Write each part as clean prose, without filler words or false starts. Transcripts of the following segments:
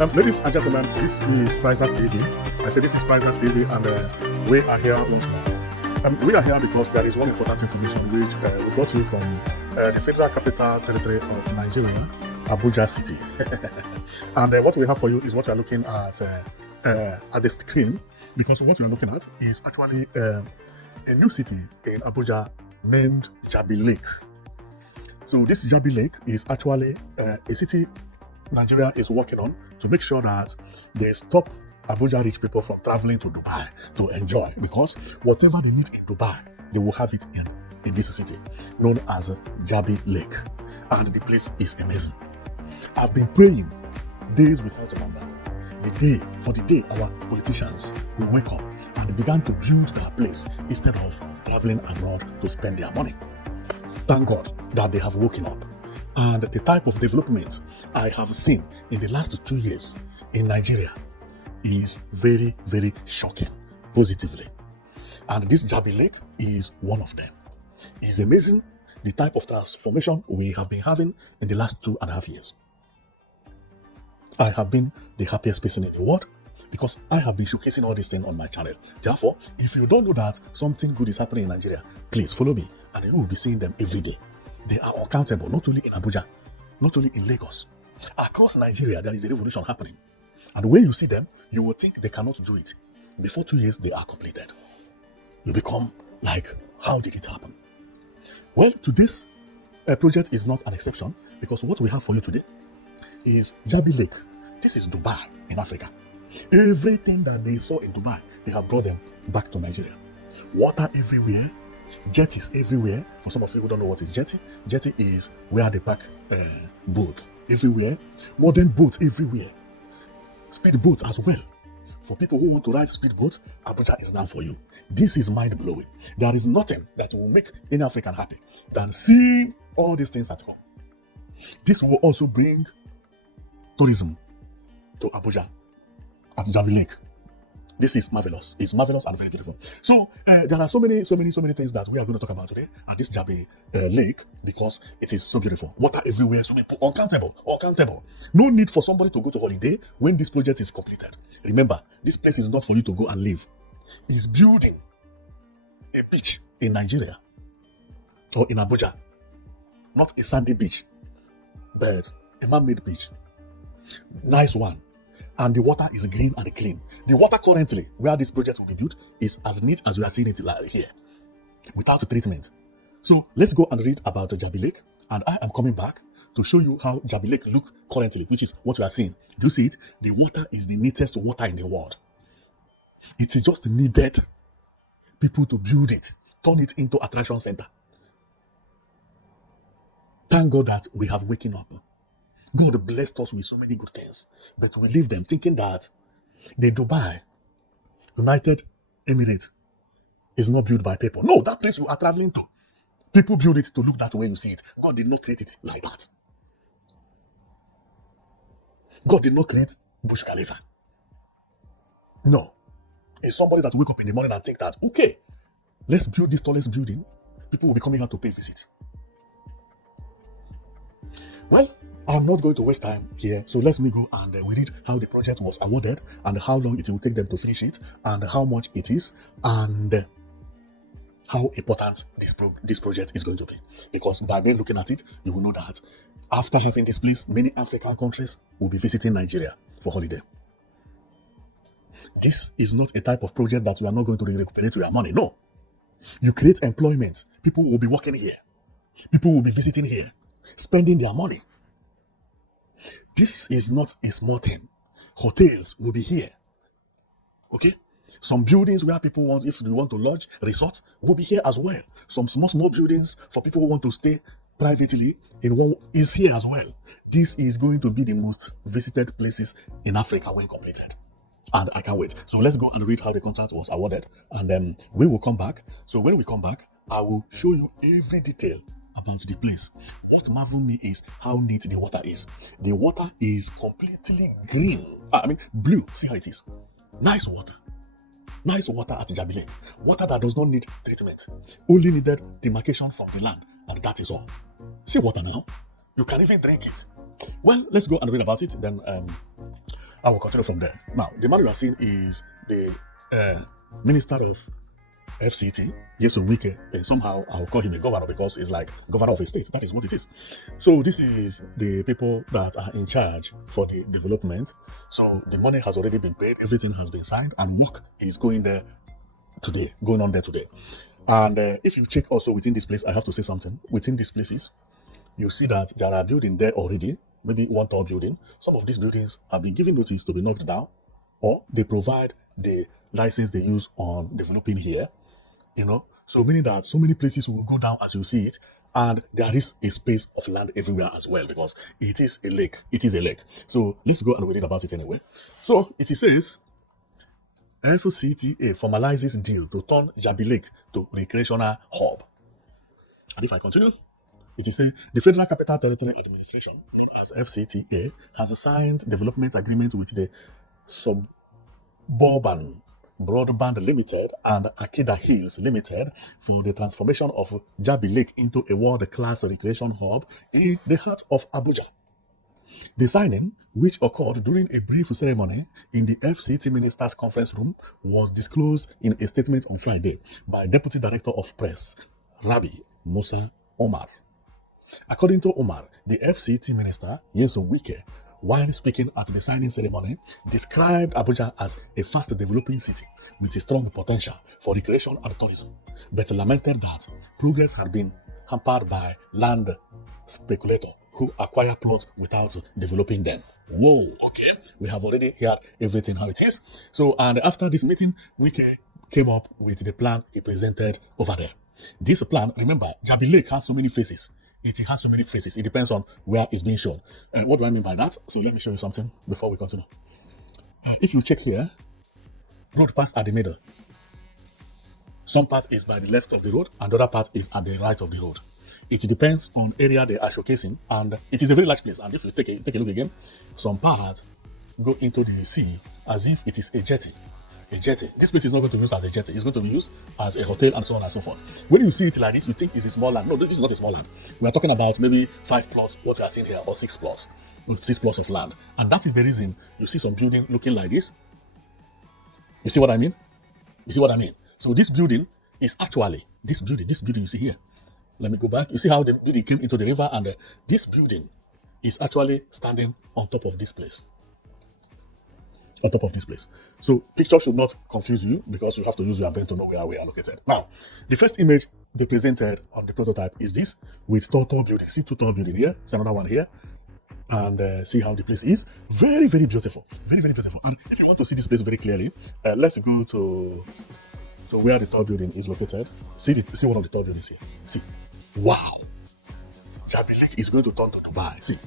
Ladies and gentlemen, this is Prizers TV. I say this is Prizers TV, and we are here once more. We are here because there is one important information which we brought you from the Federal Capital Territory of Nigeria, Abuja City. And what we have for you is what we are looking at the screen, because what we are looking at is actually a new city in Abuja named Jabi Lake. So this Jabi Lake is actually a city Nigeria is working on to make sure that they stop Abuja rich people from traveling to Dubai to enjoy, because whatever they need in Dubai, they will have it in this city known as Jabi Lake, and the place is amazing. I've been praying days without number, the day our politicians will wake up and began to build their place instead of traveling abroad to spend their money. Thank God that they have woken up. And the type of development I have seen in the last 2 years in Nigeria is very, very shocking, positively. And this Jabi Lake is one of them. It's amazing the type of transformation we have been having in the last 2.5 years. I have been the happiest person in the world because I have been showcasing all these things on my channel. Therefore, if you don't know that something good is happening in Nigeria, please follow me and you will be seeing them every day. They are uncountable, not only in Abuja, not only in Lagos. Across Nigeria, there is a revolution happening. And when you see them, you will think they cannot do it. Before 2 years, they are completed. You become like, how did it happen? Well, today's project is not an exception, because what we have for you today is Jabi Lake. This is Dubai in Africa. Everything that they saw in Dubai, they have brought them back to Nigeria. Water everywhere. Jetties everywhere. For some of you who don't know what is jetty is where they park boat everywhere. Modern boats everywhere. Speed boats as well. For people who want to ride speed boats, Abuja is now for you. This is mind-blowing. There is nothing that will make any African happy than seeing all these things at home. This will also bring tourism to Abuja at Jabi Lake. This is marvelous. It's marvelous and very beautiful. So there are so many things that we are going to talk about today at this Jabi Lake, because it is so beautiful. Water everywhere, so uncountable. No need for somebody to go to holiday when this project is completed. Remember, this place is not for you to go and live. It's building a beach in Nigeria or in Abuja, not a sandy beach, but a man-made beach. Nice one. And the water is green and clean. The water currently, where this project will be built, is as neat as you are seeing it here, without treatment. So let's go and read about the Jabi Lake, and I am coming back to show you how Jabi Lake look currently, which is what we are seeing. Do you see it? The water is the neatest water in the world. It is just needed people to build it, turn it into attraction center. Thank God that we have waken up. God blessed us with so many good things, but we leave them thinking that the Dubai, United Emirates, is not built by people. No, that place you are traveling to, people build it to look that way you see it. God did not create it like that. God did not create Burj Khalifa. No. It's somebody that wake up in the morning and think that, okay, let's build this tallest building. People will be coming out to pay visit. Well, I'm not going to waste time here, so let me go and we read how the project was awarded and how long it will take them to finish it and how much it is and how important this project is going to be. Because by me looking at it, you will know that after having this place, many African countries will be visiting Nigeria for holiday. This is not a type of project that we are not going to recuperate your money. No. You create employment. People will be working here. People will be visiting here, spending their money. This is not a small thing. Hotels will be here. Okay? Some buildings where people want, if they want to lodge, resort, will be here as well. Some small buildings for people who want to stay privately in one is here as well. This is going to be the most visited places in Africa when completed. And I can't wait. So let's go and read how the contract was awarded. And then we will come back. So when we come back, I will show you every detail about the place. What marvels me is how neat the water is. The water is completely green. Blue. See how it is. Nice water. Nice water at Jabi Lake. Water that does not need treatment. Only needed demarcation from the land, and that is all. See water now. You can even drink it. Well, let's go and read about it. Then I will continue from there. Now, the man you are seeing is the Minister of FCT, Yesu Wike, and somehow I'll call him a governor because it's like governor of a state. That is what it is. So this is the people that are in charge for the development. So the money has already been paid, everything has been signed, and work is going on there today. And if you check also within this place, I have to say something. Within these places, you see that there are buildings there already, maybe one tall building. Some of these buildings have been given notice to be knocked down, or they provide the license they use on developing here. So meaning that so many places will go down as you see it, and there is a space of land everywhere as well because it is a lake. So let's go and read about it anyway. So it says FCTA formalizes deal to turn Jabi Lake to recreational hub. And if I continue, it is says the Federal Capital Territory Administration, known as FCTA, has signed development agreement with the Suburban Broadband Limited and Akida Hills Limited for the transformation of Jabi Lake into a world-class recreation hub in the heart of Abuja. The signing, which occurred during a brief ceremony in the FCT Ministers' Conference Room, was disclosed in a statement on Friday by Deputy Director of Press, Rabi Musa Omar. According to Omar, the FCT Minister, Yesu Wike, while speaking at the signing ceremony, described Abuja as a fast-developing city with a strong potential for recreation and tourism, but lamented that progress had been hampered by land speculators who acquire plots without developing them. Whoa, okay, we have already heard everything how it is. So, and after this meeting, Wike came up with the plan he presented over there. This plan, remember, Jabi Lake has so many faces. It has so many faces. It depends on where it's being shown. What do I mean by that? So let me show you something before we continue. If you check here, road pass at the middle. Some part is by the left of the road, and the other part is at the right of the road. It depends on area they are showcasing, and it is a very large place. And if you take a look again, some parts go into the sea as if it is a jetty. This place is not going to be used as a jetty. It's going to be used as a hotel and so on and so forth. When you see it like this, you think it's a small land. No, this is not a small land. We are talking about maybe 5 plots, what we are seeing here, or 6 plots. 6 plots of land. And that is the reason you see some building looking like this. You see what I mean? So this building is actually, this building you see here. Let me go back. You see how the building came into the river, and this building is actually standing on top of this place. So picture should not confuse you because you have to use your brain to know where we are located. Now, the first image they presented on the prototype is this with tall building. See 2 tall building here, there's another one here, and see how the place is. Very, very beautiful. Very, very beautiful. And if you want to see this place very clearly, let's go to where the tall building is located. See one of the tall buildings here. See, wow. Jabi Lake is going to turn to Dubai. See.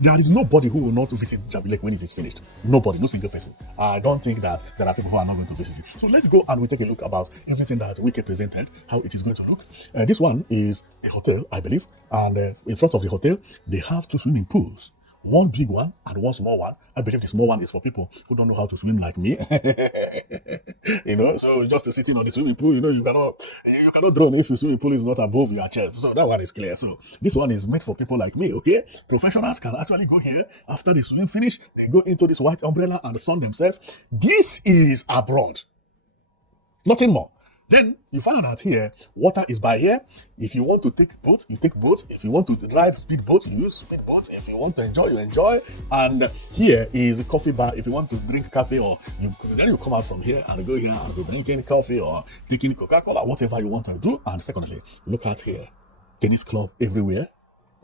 There is nobody who will not visit Jabi Lake when it is finished. Nobody, no single person. I don't think that there are people who are not going to visit it. So let's go and we take a look about everything that Wike presented, how it is going to look. This one is a hotel, I believe. And in front of the hotel, they have 2 swimming pools. One big one and one small one. I believe the small one is for people who don't know how to swim like me. So just sitting on the swimming pool, you cannot drown if your swimming pool is not above your chest. So that one is clear. So this one is made for people like me, okay? Professionals can actually go here after the swim finish. They go into this white umbrella and sun themselves. This is abroad. Nothing more. Then you find out here, water is by here. If you want to take boat, you take boat. If you want to drive speedboat, you use speedboat. If you want to enjoy, you enjoy. And here is a coffee bar. If you want to drink coffee, then you come out from here and go here and be drinking coffee or taking Coca-Cola, whatever you want to do. And secondly, look at here, tennis club everywhere.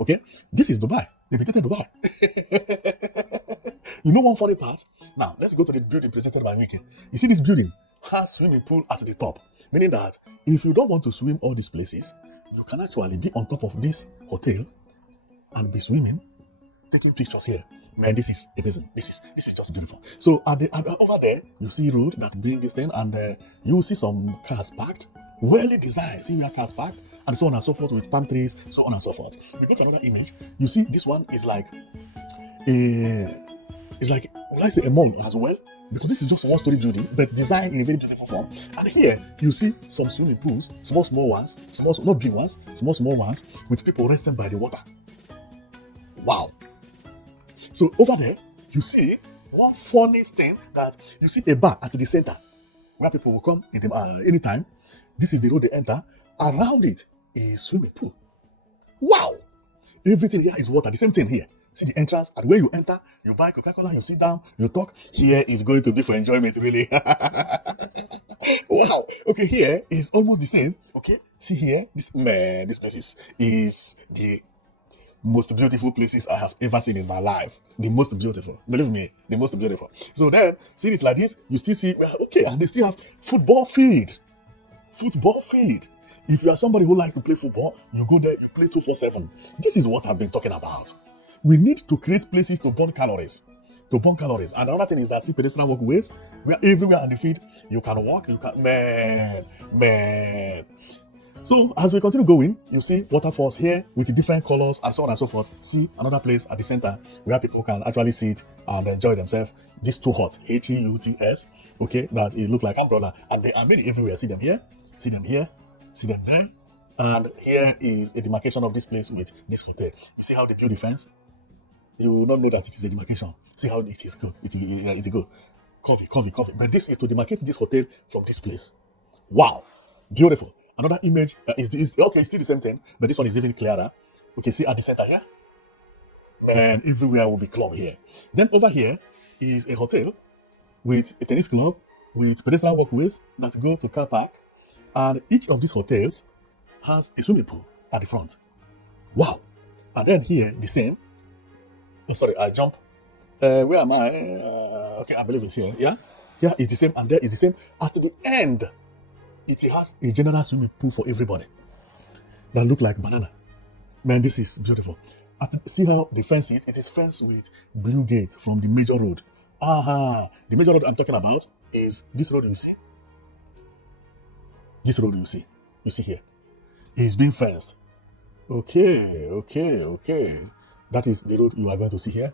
Okay, this is Dubai. They became Dubai. One funny part? Now, let's go to the building presented by Wike. You see this building has swimming pool at the top. Meaning that if you don't want to swim all these places, you can actually be on top of this hotel and be swimming, taking pictures here. Man, this is amazing. This is just beautiful. So over there, you see road that bring this thing, and you will see some cars parked, well designed. See where cars parked, and so on and so forth with palm trees, so on and so forth. We got another image. You see this one is like will I say a mall as well? Because this is just 1-story building, but designed in a very beautiful form. And here, you see some swimming pools, small ones, not big ones, small ones, with people resting by the water. Wow. So over there, you see funniest thing that you see a bar at the center where people will come in the, anytime. This is the road they enter. Around it is swimming pool. Wow! Everything here is water. The same thing here. See the entrance, and when you enter, you buy Coca-Cola, you sit down, you talk. Here is going to be for enjoyment, really. Wow. Okay, here is almost the same. Okay, see here, this place is the most beautiful places I have ever seen in my life. The most beautiful. Believe me, the most beautiful. So then, see this like this, you still see, okay, and they still have football field. Football field. If you are somebody who likes to play football, you go there, you play 247. This is what I've been talking about. We need to create places to burn calories. And another thing is that see pedestrian walkways, where everywhere on the field, you can walk, you can, man. So as we continue going, you see waterfalls here with different colors and so on and so forth. See another place at the center where people can actually sit and enjoy themselves. These two huts, Huts, okay, that it look like umbrella, and they are many everywhere. See them here, see them here, see them there. And here is a demarcation of this place with this hotel. You see how they build the fence? You will not know that it is a demarcation. See how it is good. It is good. Coffee. But this is to demarcate this hotel from this place. Wow. Beautiful. Another image is okay, it's still the same thing, but this one is even clearer. Okay, see at the center here? Man, everywhere will be club here. Then over here is a hotel with a tennis club, with pedestrian walkways that go to car park. And each of these hotels has a swimming pool at the front. Wow. And then here, the same. Oh, sorry, I jump. Where am I? Okay, I believe it's here. Yeah? Here is the same, and there is the same. At the end, it has a general swimming pool for everybody that look like banana. Man, this is beautiful. See how the fence is? It is fenced with blue gate from the major road. The major road I'm talking about is this road you see. This road you see. You see here. It's being fenced. Okay. That is the road you are going to see here.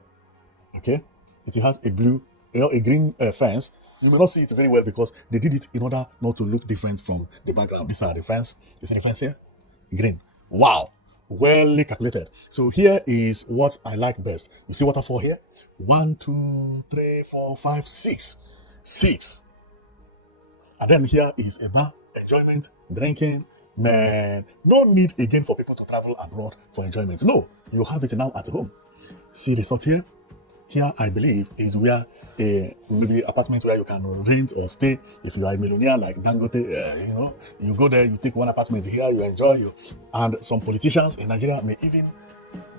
Okay. It has a green fence. You may not see it very well because they did it in order not to look different from the background. These are the fence. You see the fence here? Green. Wow. Well calculated. So here is what I like best. You see waterfall here? 1, 2, 3, 4, 5, 6. 6. And then here is a bar, enjoyment, drinking. Man, no need again for people to travel abroad for enjoyment. No, you have it now at home. See the sort here? Here, I believe, is where maybe apartment where you can rent or stay. If you are a millionaire like Dangote, you go there, you take one apartment here, you enjoy. And some politicians in Nigeria may even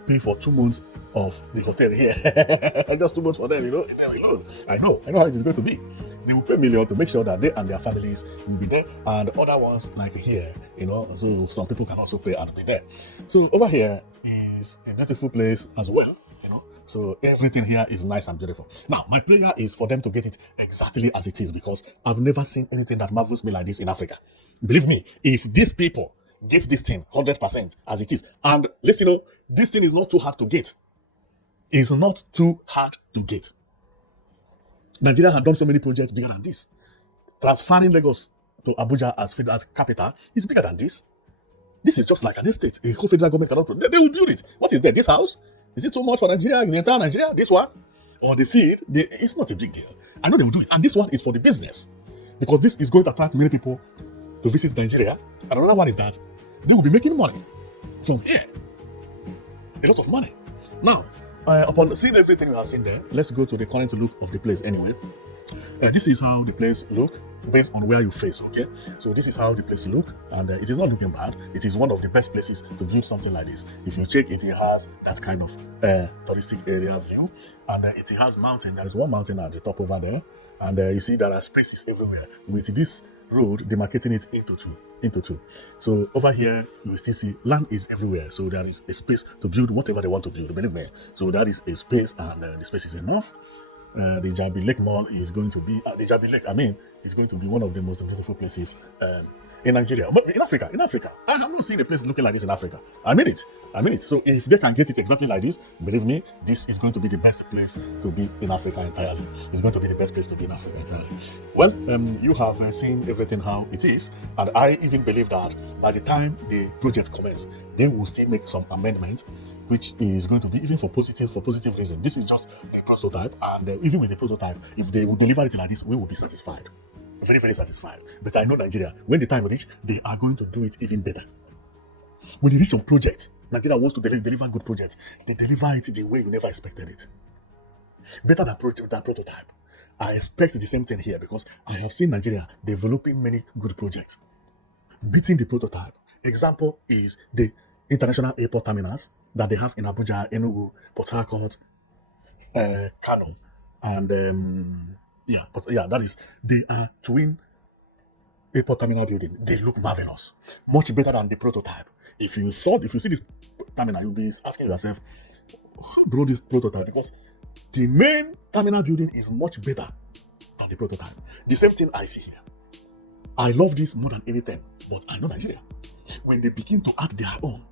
pay for 2 months of the hotel here. Just 2 months for them, I know how it is going to be. They will pay millions to make sure that they and their families will be there, and other ones like here, so some people can also pay and be there. So over here is a beautiful place as well, So everything here is nice and beautiful. Now, my prayer is for them to get it exactly as it is, because I've never seen anything that marvels me like this in Africa. Believe me, if these people get this thing 100% as it is, and listen, this thing is not too hard to get. It's not too hard to get. Nigeria had done so many projects bigger than this. Transferring Lagos to Abuja as capital is bigger than this. This is just like an estate. A whole federal government cannot. They will build it. What is there? This house? Is it too much for Nigeria? The entire Nigeria? This one? Or the field? It's not a big deal. I know they will do it. And this one is for the business. Because this is going to attract many people to visit Nigeria. And another one is that they will be making money from here. A lot of money. Now, upon seeing everything you have seen there, let's go to the current look of the place anyway. This is how the place look based on where you face, okay? So this is how the place look, and it is not looking bad. It is one of the best places to build something like this. If you check it, it has that kind of touristic area view, and it has mountain. There is one mountain at the top over there, and you see there are spaces everywhere with this road demarcating it into two. So over here, you will still see land is everywhere. So there is a space to build whatever they want to build, believe me. So that is a space, and the space is enough. The Jabi Lake Mall is going to be is going to be one of the most beautiful places in Nigeria, but in Africa. I'm not seeing a place looking like this in Africa. I mean it. So if they can get it exactly like this, believe me, this is going to be the best place to be in Africa entirely. It's going to be the best place to be in Africa entirely. Well, you have seen everything how it is, and I even believe that by the time the project commences, they will still make some amendments which is going to be even for positive reason. This is just a prototype, and even with the prototype, if they will deliver it like this, we will be satisfied, very, very satisfied. But I know Nigeria, when the time reach, they are going to do it even better. When they reach some project, Nigeria wants to deliver good project. They deliver it the way you never expected it. Better than prototype. I expect the same thing here because I have seen Nigeria developing many good projects, beating the prototype. Example is the international airport terminals that they have in Abuja, Enugu, Port Harcourt, Kano, and that is, they are twin airport terminal building. They look marvelous, much better than the prototype. If you see this terminal, you'll be asking yourself, bro, this prototype, because the main terminal building is much better than the prototype. The same thing I see here. I love this more than anything, but I know Nigeria, when they begin to add their own,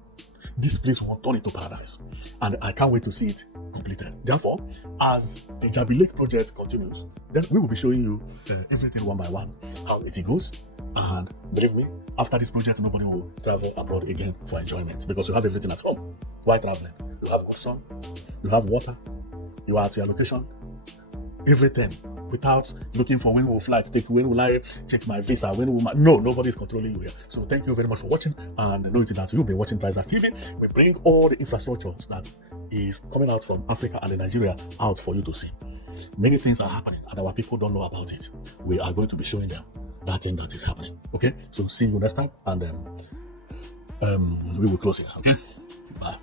this place will turn into paradise, and I can't wait to see it completed. Therefore, as the Jabi Lake project continues, then we will be showing you everything one by one, how it goes. And believe me, after this project, nobody will travel abroad again for enjoyment, because you have everything at home. Why traveling? You have good sun, you have water, you are at your location, everything, without looking for when will flight take, when will I check my visa, when will nobody is controlling you here. So thank you very much for watching, and know that you'll be watching Prizers TV. We bring all the infrastructures that is coming out from Africa and Nigeria out for you to see. Many things are happening and our people don't know about it. We are going to be showing them that thing that is happening. Okay, so see you next time, and we will close here. Okay, bye.